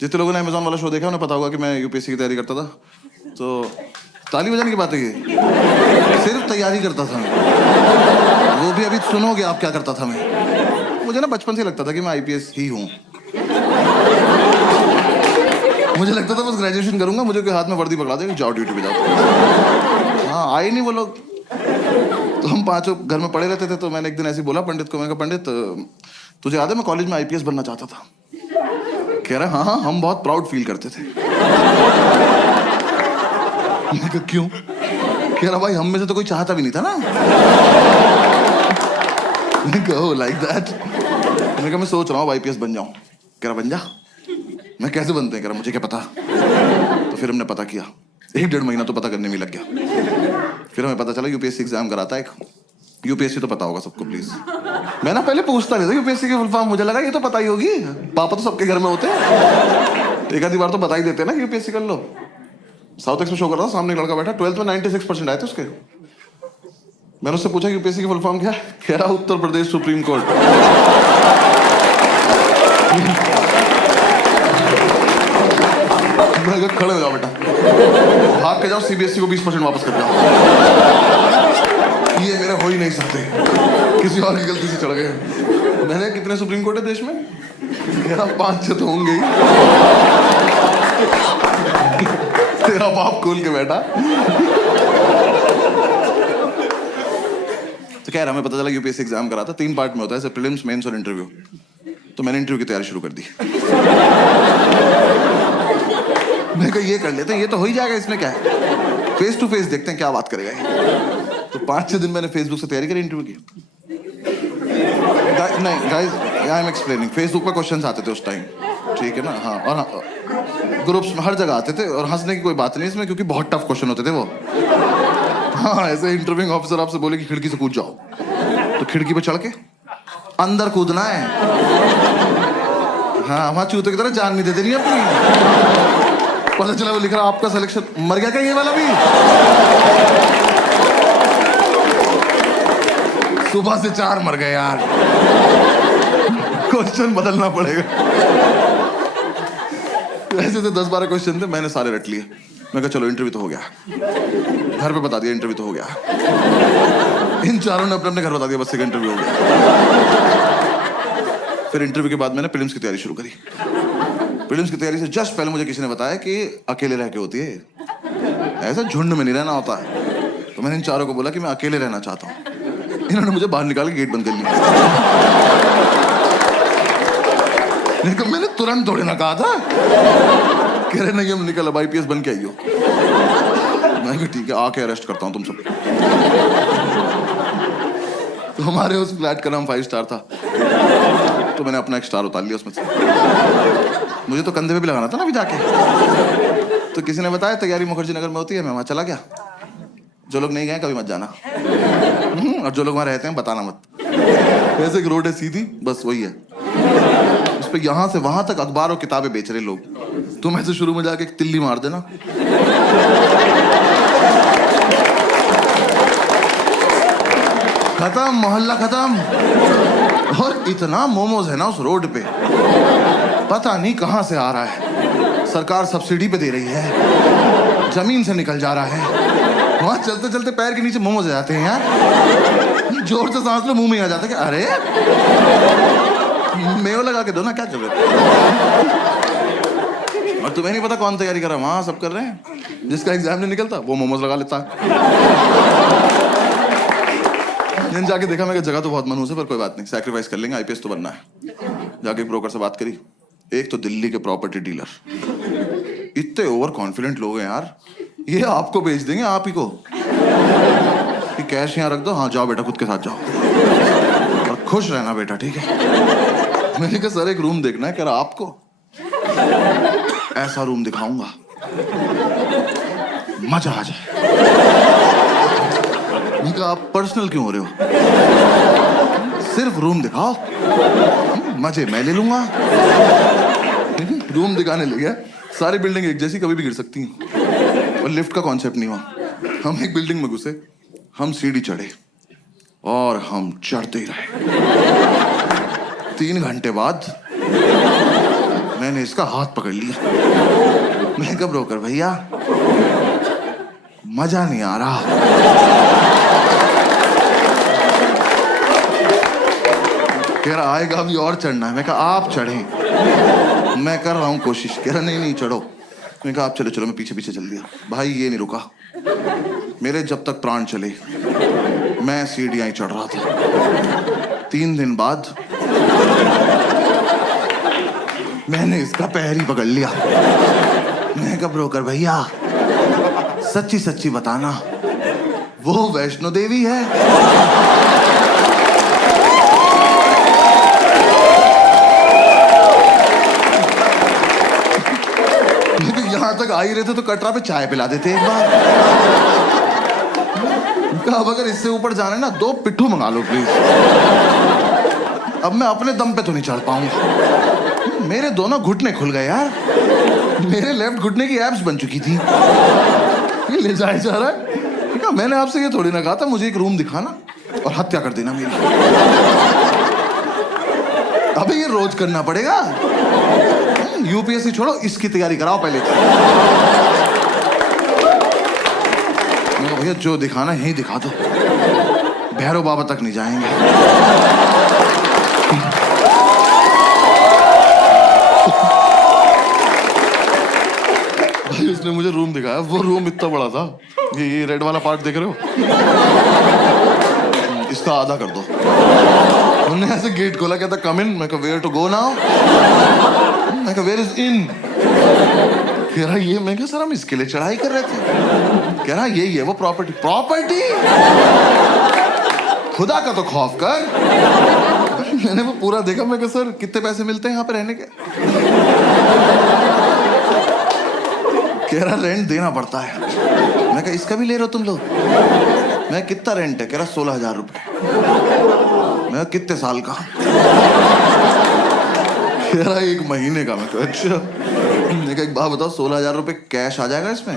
जितने लोगों ने अमेजोन वाला शो देखा उन्हें पता होगा कि मैं यूपीएससी की तैयारी करता था। तो ताली बजाने की बात है ये, सिर्फ तैयारी करता था मैं। वो भी अभी सुनोगे आप क्या करता था मैं। मुझे ना बचपन से लगता था कि मैं आईपीएस ही हूँ। मुझे लगता था बस ग्रेजुएशन करूंगा, मुझे कोई हाथ में वर्दी पकड़ा देगा, जाओ ड्यूटी पे जाओ। हाँ आए नहीं वो लोग। तो हम पांचों घर में पड़े रहते थे। तो मैंने एक दिन ऐसे बोला पंडित को, मैंने कहा पंडित तुझे याद है मैं कॉलेज में आईपीएस बनना चाहता था। कह रहा हाँ हाँ हम बहुत प्राउड फील करते थे। मैंने कहा क्यों? कह रहा भाई हम में से तो कोई चाहता भी नहीं था ना। मैंने कहा लाइक दैट। मैंने कहा मैं सोच रहा हूँ आईपीएस बन जाऊं। कह रहा बन जा। मैं कैसे बनते हैं? कह रहा मुझे क्या पता। तो फिर हमने पता किया, 1-1.5 महीना तो पता करने में लग गया। फिर हमें पता चला यूपीएससी एग्जाम कराता है एक। यूपीएससी तो पता होगा सबको प्लीज। मैं ना पहले पूछता नहीं था यूपीएससी की फुल फॉर्म, मुझे लगा ये तो पता ही होगी, पापा तो सबके घर में होते हैं, एक आधी बार तो बता ही देते हैं ना कि यूपीएससी कर लो। साउथ एक्स में शो कर रहा था, सामने एक लड़का बैठा, 12th में 96% आए थे उसके। मैंने उससे पूछा यूपीएससी की फुल फॉर्म क्या है? कह रहा उत्तर प्रदेश सुप्रीम कोर्ट। मैं कहा खड़े हो जाओ बेटा, भाग के जाओ सीबीएसई को 20% वापस कर जाओ, ये मेरे हो ही नहीं सकते, किसी और की गलती से चढ़ गए। मैंने कितने सुप्रीम कोर्ट है देश में? मेरा 5-6 तो होंगे ही। तेरा बाप खोल के बैठा। तो कह रहा हमें पता चला यूपीएससी एग्जाम करा था, 3 पार्ट में होता है, प्रीलिम्स, मेंस और इंटरव्यू। तो मैंने इंटरव्यू की तैयारी शुरू कर दी। मैं कहा ये कर लेते हैं, ये तो हो ही जाएगा, इसमें क्या है, फेस टू फेस देखते हैं क्या बात करेगा ये। तो 5-6 दिन मैंने फेसबुक से तैयारी करी इंटरव्यू की। नहीं guys I am explaining, Facebook पर क्वेश्चंस आते थे उस टाइम, ठीक है ना। हाँ और हाँ, ग्रुप्स में हर जगह आते थे, और हंसने की कोई बात नहीं इसमें, क्योंकि बहुत टफ क्वेश्चन होते थे वो। हाँ ऐसे इंटरव्यूइंग ऑफिसर आपसे बोले कि खिड़की से कूद जाओ, तो खिड़की पे चढ़ के अंदर कूदना है। हाँ वहां चूते की तरह जान नहीं देते नहीं अपनी। पता चला वो लिख रहा आपका सिलेक्शन, मर गया क्या ये वाला भी? सुबह से 4 मर गए यार। क्वेश्चन बदलना पड़ेगा। ऐसे तो 10-12 क्वेश्चन थे, मैंने सारे रट लिए। मैं कहा चलो इंटरव्यू तो हो गया, घर पे बता दिया इंटरव्यू तो हो गया। इन चारों ने अपने अपने घर बता दिया बस एक इंटरव्यू हो गया। फिर इंटरव्यू के बाद मैंने प्रीलिम्स की तैयारी शुरू करी। प्रीलिम्स की तैयारी से जस्ट पहले मुझे किसी ने बताया कि अकेले रह के होती है, ऐसा झुंड में नहीं रहना होता है। तो मैंने इन चारों को बोला कि मैं अकेले रहना चाहता हूँ। इन्होंने मुझे बाहर निकाल के गेट बंद कर लिया। मैंने तुरंत थोड़ी ना कहा था। कह रहे नहीं हम निकल, अब आईपीएस बन के आइयो। मैं कहा ठीक है आके अरेस्ट करता हूँ तुम सब। तो हमारे उस फ्लैट का नाम 5 स्टार था, तो मैंने अपना एक स्टार उतार लिया उसमें से। मुझे तो कंधे पे भी लगाना था ना अभी जाके। तो किसी ने बताया तैयारी मुखर्जी नगर में होती है, मैं वहां चला गया। जो लोग नहीं गए कभी मत जाना, और जो लोग वहां रहते हैं बताना मत। ऐसे एक रोड है सीधी, बस वही है। उस पे यहां से वहां तक अखबार और किताबें बेच रहे लोग। तुम ऐसे शुरू में जाके एक तिल्ली मार देना, खत्म, मोहल्ला खत्म। और इतना मोमोज है ना उस रोड पे, पता नहीं कहां से आ रहा है। सरकार सब्सिडी पे दे रही है, जमीन से निकल जा रहा है। वहां चलते चलते पैर के नीचे मोमोज आ जाते हैं यार। जोर से सांस लो मुंह में आ जाता है कि अरे मेव लगा के दो ना, क्या कर रहे हो? और तुम्हें नहीं पता कौन तैयारी कर रहा है, वहां सब कर रहे हैं। जिसका एग्जाम नहीं निकलता वो मोमोज लगा लेता है। जाके देखा, मैं जगह तो बहुत मनहूस है पर कोई बात नहीं, सैक्रिफाइस कर लेंगे, आईपीएस तो बनना है। जाके ब्रोकर से बात करी, एक तो दिल्ली के प्रॉपर्टी डीलर, इतने ओवर कॉन्फिडेंट लोग हैं यार, ये आपको बेच देंगे आप ही को कि कैश यहाँ रख दो, हाँ जाओ बेटा खुद के साथ जाओ और खुश रहना बेटा, ठीक है। मैंने कहा सर एक रूम देखना है। कह रहा आपको ऐसा रूम दिखाऊंगा मजा आ जाए। आप पर्सनल क्यों हो रहे हो, सिर्फ रूम दिखाओ, मजे मैं ले लूंगा। रूम दिखाने ले गया, सारी बिल्डिंग एक जैसी, कभी भी गिर सकती हैं, और लिफ्ट का कॉन्सेप्ट नहीं हुआ। हम एक बिल्डिंग में घुसे, हम सीढ़ी चढ़े और हम चढ़ते ही रहे। 3 घंटे बाद मैं मैंने इसका हाथ पकड़ लिया। मैं कहा ब्रोकर भैया मजा नहीं आ रहा। कह रहा आएगा अभी और चढ़ना है। मैं कहा आप चढ़ें, मैं कर रहा हूं कोशिश। कह रहा नहीं नहीं चढ़ो। मैं कहा आप चलो चलो, मैं पीछे पीछे चल दिया। भाई ये नहीं रुका, मेरे जब तक प्राण चले मैं सीढ़ियां ही चढ़ रहा था। 3 दिन बाद मैंने इसका पैर ही पकड़ लिया। मैं कहा ब्रोकर भैया सच्ची सच्ची बताना वो वैष्णो देवी है? यहां तक आ ही रहे थे तो कटरा पे चाय पिला देते एक बार। अब अगर इससे ऊपर जाना है ना 2 पिट्ठू मंगा लो प्लीज। अब मैं अपने दम पे तो नहीं चढ़ पाऊंगा। मेरे दोनों घुटने खुल गए यार। मेरे लेफ्ट घुटने की एब्स बन चुकी थी। ये ले जाया जा रहा है। ठीक है, मैंने आपसे ये थोड़ी ना कहा था मुझे एक रूम दिखाना और हत्या कर देना मेरी। अबे ये रोज करना पड़ेगा। यूपीएससी छोड़ो, इसकी तैयारी कराओ पहले। भैया जो दिखाना यही दिखा दो, भैरव बाबा तक नहीं जाएंगे। भाई उसने मुझे रूम दिखाया, वो रूम इतना बड़ा था। ये रेड वाला पार्ट देख रहे हो, इसका आधा कर दो। उन्होंने ऐसे गेट खोला, कहता कम इन। मैं कहा वेयर टू गो नाउ? मैं कहा वेयर इज इन? कह रहा ये। मैं कहा सर हम इसके लिए चढ़ाई कर रहे थे। कह रहा यही है वो प्रॉपर्टी। प्रॉपर्टी? खुदा का तो खौफ कर। मैंने वो पूरा देखा। मैं कहा सर कितने पैसे मिलते हैं यहाँ पे रहने के? कह रहा रेंट देना पड़ता है। मैं कहा इसका भी ले रहे हो तुम लोग? मैं कितना रेंट है? कह रहा 16,000 रुपए। मैं कितने साल का? कह रहा 1 महीने का। मैं कहा अच्छा। मैं कहा एक बात बताओ 16,000 रुपए कैश आ जाएगा इसमें?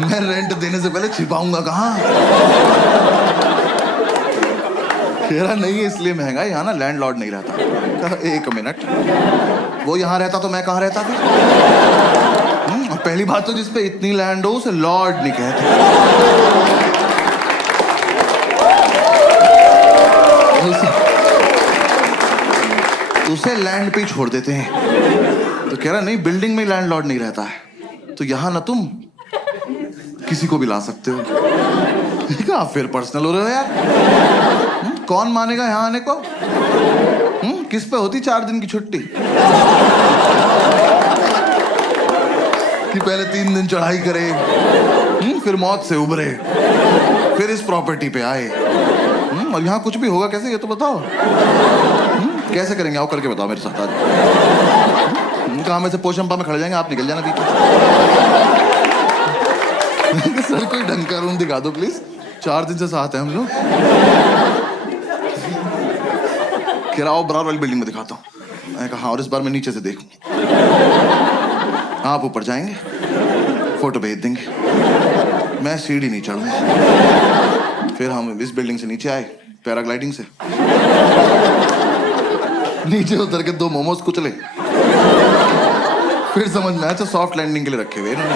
मैं रेंट देने से पहले छिपाऊंगा कहाँ? कह रहा नहीं इसलिए महंगा है, यहाँ ना लैंडलॉर्ड नहीं रहता। कहा 1 मिनट, वो यहाँ रहता तो मैं कहाँ रहता फिर? और पहली बात तो जिसपे इतनी लैंड हो उसे लॉर्ड नहीं कहते। उसे लैंड पे ही छोड़ देते हैं। तो कह रहा नहीं बिल्डिंग में लैंडलॉर्ड नहीं रहता है, तो यहां ना तुम किसी को भी ला सकते हो। आप फिर पर्सनल हो रहे हो यार। कौन मानेगा यहां आने को? किस पे होती 4 दिन की छुट्टी? कि पहले 3 दिन चढ़ाई करे, फिर मौत से उबरे, फिर इस प्रॉपर्टी पे आए। और यहाँ कुछ भी होगा कैसे ये तो बताओ। कैसे करेंगे? आओ करके बताओ मेरे साथ आज। कहा में से पोशंपा में खड़े जाएंगे, आप निकल जाना बीच। सर कोई ढंग का रूम दिखा दो प्लीज, 4 दिन से साथ हैं हम लोग। किराओ बराबर वाली बिल्डिंग में दिखाता हूँ। मैंने कहा और इस बार मैं नीचे से देखूं। आप ऊपर जाएंगे, फोटो भेज देंगे, मैं सीढ़ी नहीं चढ़ूंगा। फिर हम इस बिल्डिंग से नीचे आए पैराग्लाइडिंग से। नीचे उतर के 2 मोमोज कुचले। फिर समझ में आया तो सॉफ्ट लैंडिंग के लिए रखे हुए इन्होंने।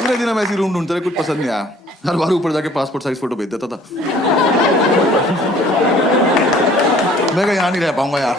पूरे दिन हम ऐसी रूम ढूंढते रहे, कुछ पसंद नहीं आया। हर बार ऊपर जाके पासपोर्ट साइज फोटो भेज देता था। मैं कहा यहाँ नहीं रह पाऊंगा यार।